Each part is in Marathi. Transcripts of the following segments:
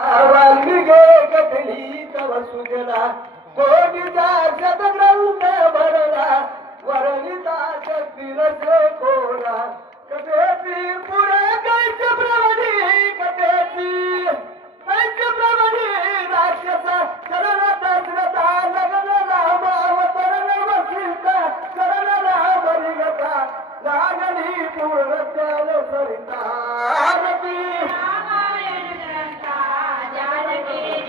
वाल्मिके कथली तव सुजला कोटीचा शतग्रंथ भरला वर्णिता शक्तिरस कोरा कथेची पुढे कैच प्रवणी कथेची कैच प्रवणी राक्षसा शरण दशरथा लग्न रामावतरण वसिष्ठा शरण राम निगता लागली पूर्ण ज्ञान सरिता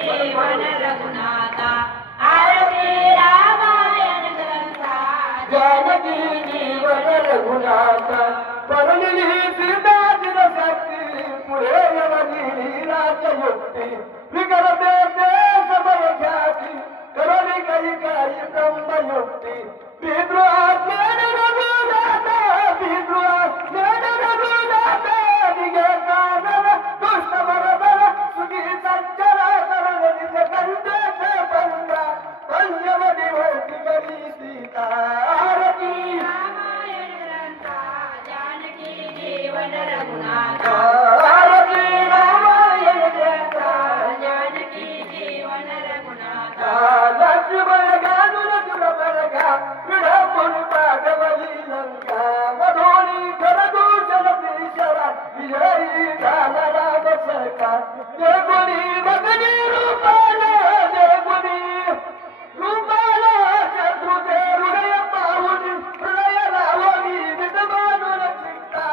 जीवन रघुनाथा आरती रामायण ग्रंथा जानकी जीवन रघुनाथा परमिली सीता जिन शक्ती पुढे यवनी राजयुक्ती विकलते ते समय ख्याती करोली काही काही ब्रह्मयुक्ती विद्रोहाचे रघुनाथा विद्रोहाचे रघुनाथा निगे कानन दुष्ट मरदन सुखी संचरा कंठे बंदा पंचवटी भरती करी सीता आरती रामायण ग्रंथा जानकी जीवन रघुनाथा आरती रामायण ग्रंथा जानकी जीवन रघुनाथा लक्ष्मण गानुल दुर्बलगा विडंबुन पाठवली लंका मधोनी खरदूषण पिशरा विजयी झाला राम सरकार ते गुणी भगनी रूपाला ते गुणी रूपाला शत्रुते हृदय पाहुनी हृदय लावणी विद्वानुन चित्ता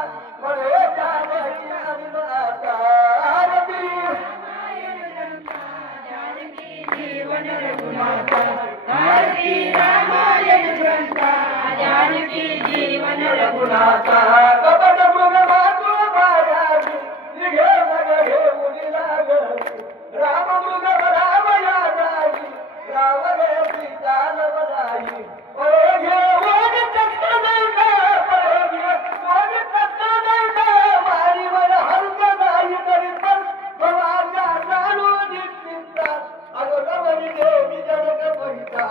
मळे जानकी अनुनाथा आरती रामायण ग्रंथा जानकी जीवन रघुनाथा आरती रामायण ग्रंथा जानकी जीवन रघुनाथा कपट मृग मातुळ मायावी निघे मग घेऊन लागली राम मृग रामया नाही राम रे सीता लवलाई पळे घेऊन चक्र नैका पळे घेऊन चक्र नैका मारी मन हर्ष नाही तरी पण भवाच्या जाणून चिंता अगो रमणी देवी जनक महिता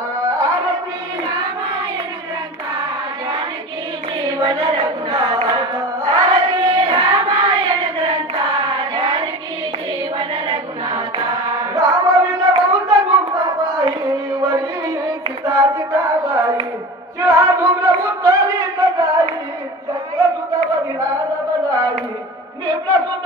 आरती रामायण ग्रंथा जानकी जीवन रघुनाथा आरती रामायण ग्रंथा जानकी जीवन रघुनाथा राम विन बहुत गुप्ताबाई वरी सीता सीताबाई शिळा धुम्र उत्तरी सदाई चक्र सुत बलिहार बनाई निम्न सुत